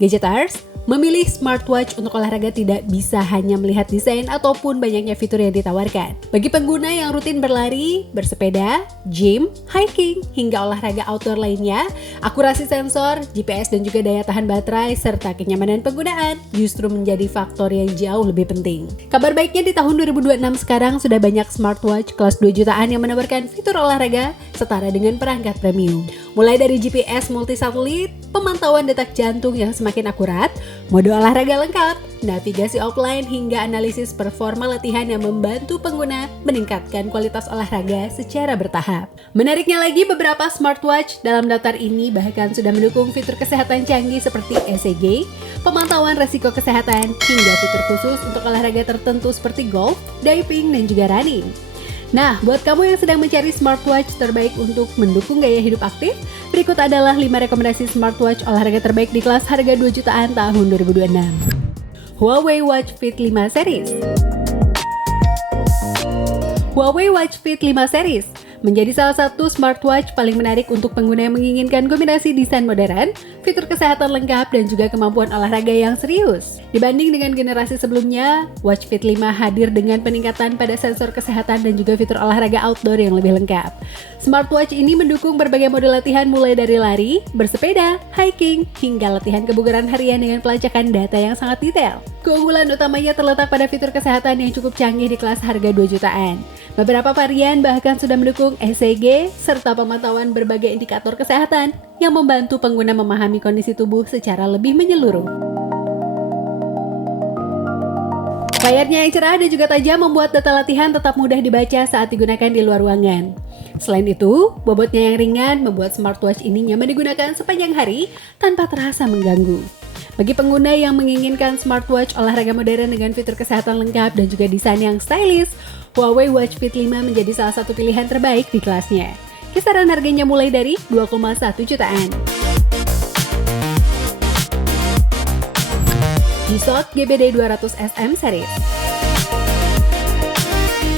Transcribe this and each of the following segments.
Gadgeters, memilih smartwatch untuk olahraga tidak bisa hanya melihat desain ataupun banyaknya fitur yang ditawarkan. Bagi pengguna yang rutin berlari, bersepeda, gym, hiking, hingga olahraga outdoor lainnya, akurasi sensor, GPS dan juga daya tahan baterai serta kenyamanan penggunaan justru menjadi faktor yang jauh lebih penting. Kabar baiknya di tahun 2026 sekarang sudah banyak smartwatch kelas 2 jutaan yang menawarkan fitur olahraga setara dengan perangkat premium. Mulai dari GPS multisatelit, pemantauan detak jantung yang semakin akurat, mode olahraga lengkap, navigasi offline hingga analisis performa latihan yang membantu pengguna meningkatkan kualitas olahraga secara bertahap. Menariknya lagi, beberapa smartwatch dalam daftar ini bahkan sudah mendukung fitur kesehatan canggih seperti ECG, pemantauan resiko kesehatan, hingga fitur khusus untuk olahraga tertentu seperti golf, diving, dan juga running. Nah, buat kamu yang sedang mencari smartwatch terbaik untuk mendukung gaya hidup aktif, berikut adalah 5 rekomendasi smartwatch olahraga terbaik di kelas harga 2 jutaan tahun 2026. Huawei Watch Fit 5 Series. Huawei Watch Fit 5 Series menjadi salah satu smartwatch paling menarik untuk pengguna yang menginginkan kombinasi desain modern, fitur kesehatan lengkap, dan juga kemampuan olahraga yang serius. Dibanding dengan generasi sebelumnya, Watch Fit 5 hadir dengan peningkatan pada sensor kesehatan dan juga fitur olahraga outdoor yang lebih lengkap. Smartwatch ini mendukung berbagai mode latihan mulai dari lari, bersepeda, hiking, hingga latihan kebugaran harian dengan pelacakan data yang sangat detail. Keunggulan utamanya terletak pada fitur kesehatan yang cukup canggih di kelas harga 2 jutaan. Beberapa varian bahkan sudah mendukung ECG serta pemantauan berbagai indikator kesehatan yang membantu pengguna memahami kondisi tubuh secara lebih menyeluruh. Layarnya yang cerah dan juga tajam membuat data latihan tetap mudah dibaca saat digunakan di luar ruangan. Selain itu, bobotnya yang ringan membuat smartwatch ini nyaman digunakan sepanjang hari tanpa terasa mengganggu. Bagi pengguna yang menginginkan smartwatch olahraga modern dengan fitur kesehatan lengkap dan juga desain yang stylish, Huawei Watch Fit 5 menjadi salah satu pilihan terbaik di kelasnya. Kisaran harganya mulai dari 2,1 jutaan. G-Shock GBD 200 SM Series.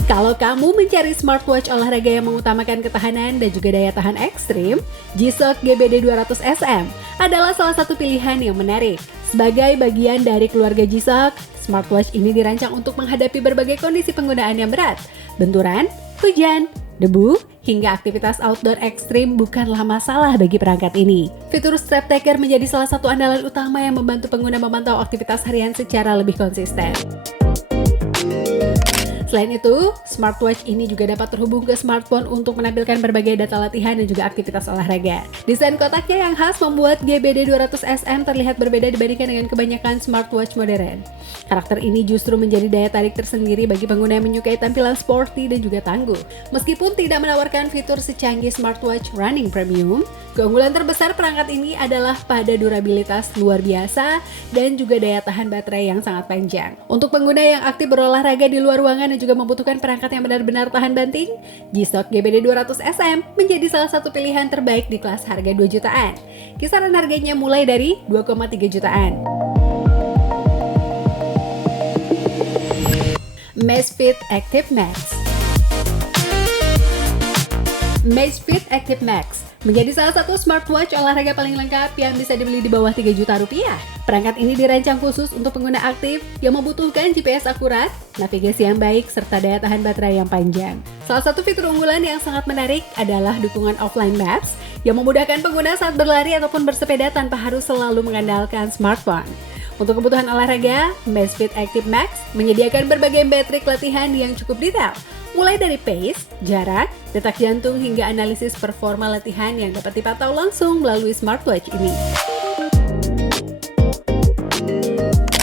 Kalau kamu mencari smartwatch olahraga yang mengutamakan ketahanan dan juga daya tahan ekstrim, G-Shock GBD 200 SM adalah salah satu pilihan yang menarik. Sebagai bagian dari keluarga G-Shock, smartwatch ini dirancang untuk menghadapi berbagai kondisi penggunaan yang berat. Benturan, hujan, debu, hingga aktivitas outdoor ekstrim bukanlah masalah bagi perangkat ini. Fitur strap taker menjadi salah satu andalan utama yang membantu pengguna memantau aktivitas harian secara lebih konsisten. Selain itu, smartwatch ini juga dapat terhubung ke smartphone untuk menampilkan berbagai data latihan dan juga aktivitas olahraga. Desain kotaknya yang khas membuat GBD 200 SM terlihat berbeda dibandingkan dengan kebanyakan smartwatch modern. Karakter ini justru menjadi daya tarik tersendiri bagi pengguna yang menyukai tampilan sporty dan juga tangguh. Meskipun tidak menawarkan fitur secanggih smartwatch running premium, keunggulan terbesar perangkat ini adalah pada durabilitas luar biasa dan juga daya tahan baterai yang sangat panjang. Untuk pengguna yang aktif berolahraga di luar ruangan dan juga membutuhkan perangkat yang benar-benar tahan banting, G-Shock GBD 200 SM menjadi salah satu pilihan terbaik di kelas harga 2 jutaan. Kisaran harganya mulai dari 2,3 jutaan. Amazfit Active Max. Amazfit Active Max menjadi salah satu smartwatch olahraga paling lengkap yang bisa dibeli di bawah 3 juta rupiah. Perangkat ini dirancang khusus untuk pengguna aktif yang membutuhkan GPS akurat, navigasi yang baik, serta daya tahan baterai yang panjang. Salah satu fitur unggulan yang sangat menarik adalah dukungan offline maps yang memudahkan pengguna saat berlari ataupun bersepeda tanpa harus selalu mengandalkan smartphone. Untuk kebutuhan olahraga, Amazfit Active Max menyediakan berbagai metrik latihan yang cukup detail, mulai dari pace, jarak, detak jantung hingga analisis performa latihan yang dapat dipantau langsung melalui smartwatch ini.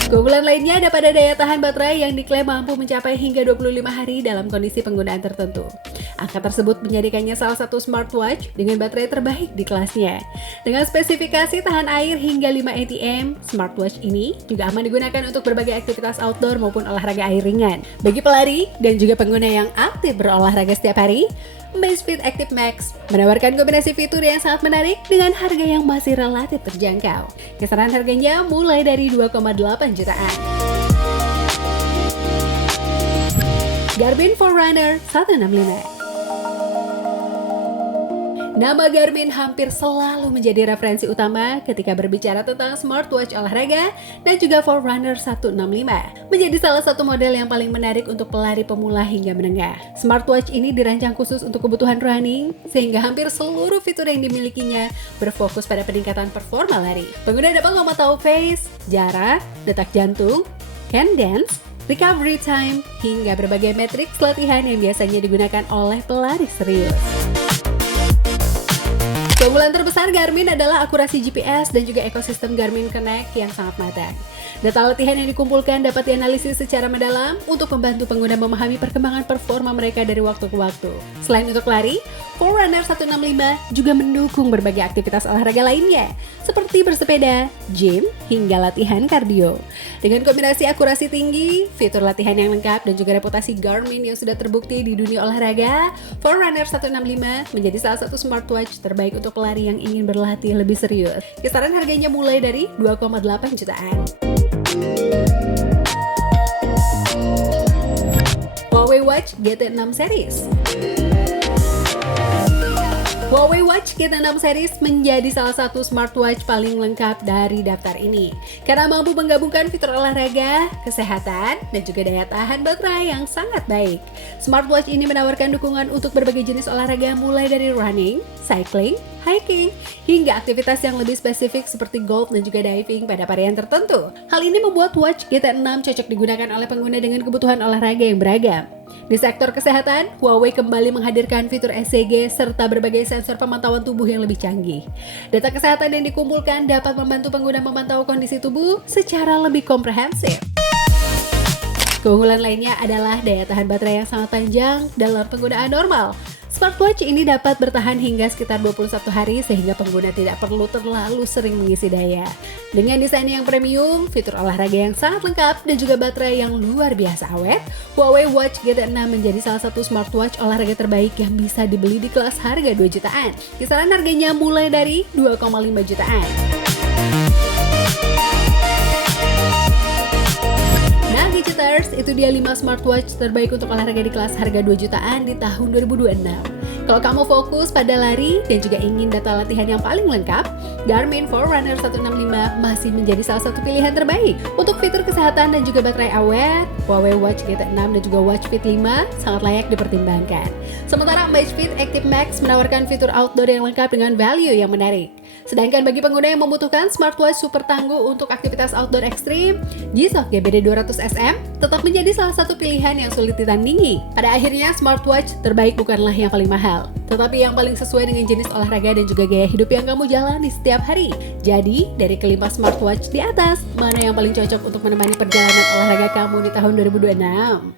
Keunggulan lainnya ada pada daya tahan baterai yang diklaim mampu mencapai hingga 25 hari dalam kondisi penggunaan tertentu. Angka tersebut menjadikannya salah satu smartwatch dengan baterai terbaik di kelasnya. Dengan spesifikasi tahan air hingga 5 ATM, smartwatch ini juga aman digunakan untuk berbagai aktivitas outdoor maupun olahraga air ringan. Bagi pelari dan juga pengguna yang aktif berolahraga setiap hari, Amazfit Active Max menawarkan kombinasi fitur yang sangat menarik dengan harga yang masih relatif terjangkau. Kisaran harganya mulai dari 2,8 jutaan. Garmin Forerunner 165. Nama Garmin hampir selalu menjadi referensi utama ketika berbicara tentang smartwatch olahraga dan juga Forerunner 165 menjadi salah satu model yang paling menarik untuk pelari pemula hingga menengah. Smartwatch ini dirancang khusus untuk kebutuhan running sehingga hampir seluruh fitur yang dimilikinya berfokus pada peningkatan performa lari. Pengguna dapat memantau pace, jarak, detak jantung, cadence, recovery time, hingga berbagai matriks latihan yang biasanya digunakan oleh pelari serius. Keunggulan terbesar Garmin adalah akurasi GPS dan juga ekosistem Garmin Connect yang sangat matang. Data latihan yang dikumpulkan dapat dianalisis secara mendalam untuk membantu pengguna memahami perkembangan performa mereka dari waktu ke waktu. Selain untuk lari, Forerunner 165 juga mendukung berbagai aktivitas olahraga lainnya, seperti bersepeda, gym, hingga latihan kardio. Dengan kombinasi akurasi tinggi, fitur latihan yang lengkap, dan juga reputasi Garmin yang sudah terbukti di dunia olahraga, Forerunner 165 menjadi salah satu smartwatch terbaik untuk pelari yang ingin berlatih lebih serius. Kisaran harganya mulai dari 2,8 jutaan. Huawei Watch GT6 Series. Huawei Watch GT6 Series menjadi salah satu smartwatch paling lengkap dari daftar ini karena mampu menggabungkan fitur olahraga, kesehatan, dan juga daya tahan baterai yang sangat baik. Smartwatch ini menawarkan dukungan untuk berbagai jenis olahraga mulai dari running, cycling, hiking, hingga aktivitas yang lebih spesifik seperti golf dan juga diving pada varian tertentu. Hal ini membuat Watch GT6 cocok digunakan oleh pengguna dengan kebutuhan olahraga yang beragam. Di sektor kesehatan, Huawei kembali menghadirkan fitur ECG serta berbagai sensor pemantauan tubuh yang lebih canggih. Data kesehatan yang dikumpulkan dapat membantu pengguna memantau kondisi tubuh secara lebih komprehensif. Keunggulan lainnya adalah daya tahan baterai yang sangat panjang dalam penggunaan normal. Smartwatch ini dapat bertahan hingga sekitar 21 hari sehingga pengguna tidak perlu terlalu sering mengisi daya. Dengan desain yang premium, fitur olahraga yang sangat lengkap, dan juga baterai yang luar biasa awet, Huawei Watch GT6 menjadi salah satu smartwatch olahraga terbaik yang bisa dibeli di kelas harga 2 jutaan. Kisaran harganya mulai dari 2,5 jutaan. Gadgeters, itu dia 5 smartwatch terbaik untuk olahraga di kelas harga 2 jutaan di tahun 2026. Kalau kamu fokus pada lari dan juga ingin data latihan yang paling lengkap, Garmin Forerunner 165 masih menjadi salah satu pilihan terbaik. Untuk fitur kesehatan dan juga baterai awet, Huawei Watch GT6 dan juga Watch Fit 5 sangat layak dipertimbangkan. Sementara Amazfit Active Max menawarkan fitur outdoor yang lengkap dengan value yang menarik. Sedangkan bagi pengguna yang membutuhkan smartwatch super tangguh untuk aktivitas outdoor ekstrim, G-Shock GBD 200SM tetap menjadi salah satu pilihan yang sulit ditandingi. Pada akhirnya, smartwatch terbaik bukanlah yang paling mahal, tetapi yang paling sesuai dengan jenis olahraga dan juga gaya hidup yang kamu jalani setiap hari. Jadi, dari kelima smartwatch di atas, mana yang paling cocok untuk menemani perjalanan olahraga kamu di tahun 2026?